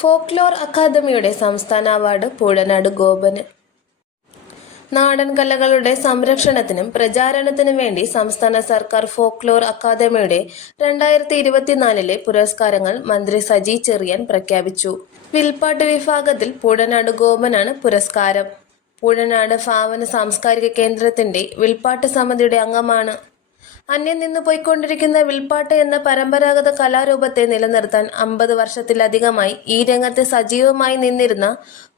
Folklore അക്കാദമിയുടെ സംസ്ഥാന award Poozhanad ഗോപന്. നാടൻ കലകളുടെ സംരക്ഷണത്തിനും പ്രചാരണത്തിനും വേണ്ടി സംസ്ഥാന സർക്കാർ ഫോക്ലോർ അക്കാദമിയുടെ 2024 പുരസ്കാരങ്ങൾ മന്ത്രി സജി ചെറിയാൻ പ്രഖ്യാപിച്ചു. വിൽപ്പാട്ട് വിഭാഗത്തിൽ പൂഴനാട് ഗോപനാണ് പുരസ്കാരം. പൂഴനാട് ഭാവന സാംസ്കാരിക കേന്ദ്രത്തിന്റെ വിൽപ്പാട്ട് സമിതിയുടെ അംഗമാണ്. അന്യം നിന്നു പോയിക്കൊണ്ടിരിക്കുന്ന വിൽപ്പാട്ട് എന്ന പരമ്പരാഗത കലാരൂപത്തെ നിലനിർത്താൻ 50 വർഷത്തിലധികമായി ഈ രംഗത്ത് സജീവമായി നിന്നിരുന്ന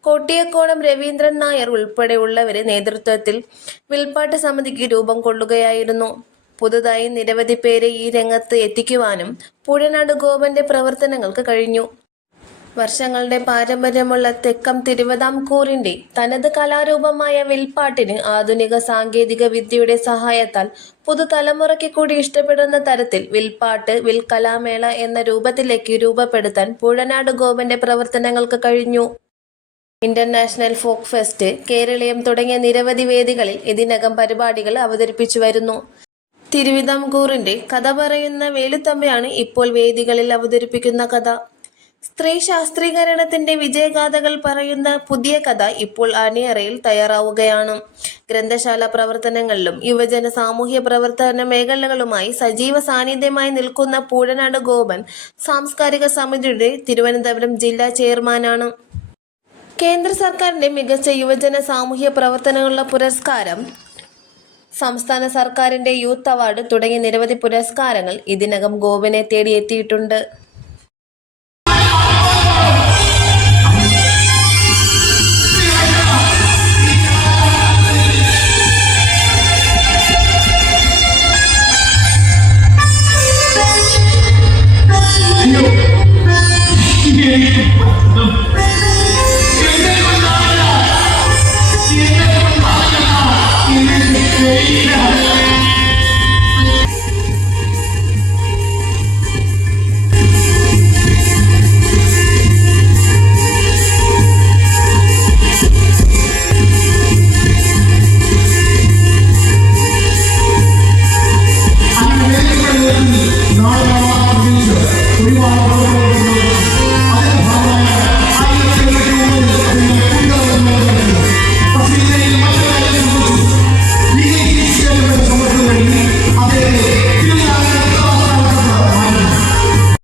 കോട്ടിയക്കോണം രവീന്ദ്രൻ നായർ ഉൾപ്പെടെയുള്ളവരെ നേതൃത്വത്തിൽ വിൽപ്പാട്ട് സമിതിക്ക് രൂപം കൊള്ളുകയായിരുന്നു. പുതുതായി നിരവധി പേരെ ഈ രംഗത്ത് എത്തിക്കുവാനും പൂഴനാട് ഗോപന്റെ പ്രവർത്തനങ്ങൾക്ക് കഴിഞ്ഞു. വർഷങ്ങളുടെ പാരമ്പര്യമുള്ള തെക്കം തിരുവിതാംകൂറിന്റെ തനത് കലാരൂപമായ വിൽപ്പാട്ടിന് ആധുനിക സാങ്കേതിക വിദ്യയുടെ സഹായത്താൽ പുതുതലമുറയ്ക്ക് കൂടി ഇഷ്ടപ്പെടുന്ന തരത്തിൽ വിൽപ്പാട്ട് വിൽക്കലാമേള എന്ന രൂപത്തിലേക്ക് രൂപപ്പെടുത്താൻ പൂഴനാട് ഗോപന്റെ പ്രവർത്തനങ്ങൾക്ക് കഴിഞ്ഞു. ഇന്റർനാഷണൽ ഫോക്ക് ഫെസ്റ്റ്, കേരളീയം തുടങ്ങിയ നിരവധി വേദികളിൽ ഇതിനകം പരിപാടികൾ അവതരിപ്പിച്ചു വരുന്നു. തിരുവിതാംകൂറിന്റെ കഥ പറയുന്ന വേലുത്തമ്പയാണ് ഇപ്പോൾ വേദികളിൽ അവതരിപ്പിക്കുന്ന കഥ. സ്ത്രീ ശാസ്ത്രീകരണത്തിന്റെ വിജയഗാഥകൾ പറയുന്ന പുതിയ കഥ ഇപ്പോൾ അണിയറയിൽ തയ്യാറാവുകയാണ്. ഗ്രന്ഥശാല പ്രവർത്തനങ്ങളിലും യുവജന സാമൂഹ്യ പ്രവർത്തന മേഖലകളുമായി സജീവ സാന്നിധ്യമായി നിൽക്കുന്ന പൂഴനാട് ഗോപൻ സാംസ്കാരിക സമിതിയുടെ തിരുവനന്തപുരം ജില്ലാ ചെയർമാനാണ്. കേന്ദ്ര സർക്കാരിന്റെ മികച്ച യുവജന സാമൂഹ്യ പ്രവർത്തനങ്ങളുള്ള പുരസ്കാരം, സംസ്ഥാന സർക്കാരിന്റെ യൂത്ത് അവാർഡ് തുടങ്ങിയ നിരവധി പുരസ്കാരങ്ങൾ ഇതിനകം ഗോപനെ തേടിയെത്തിയിട്ടുണ്ട്. Yo,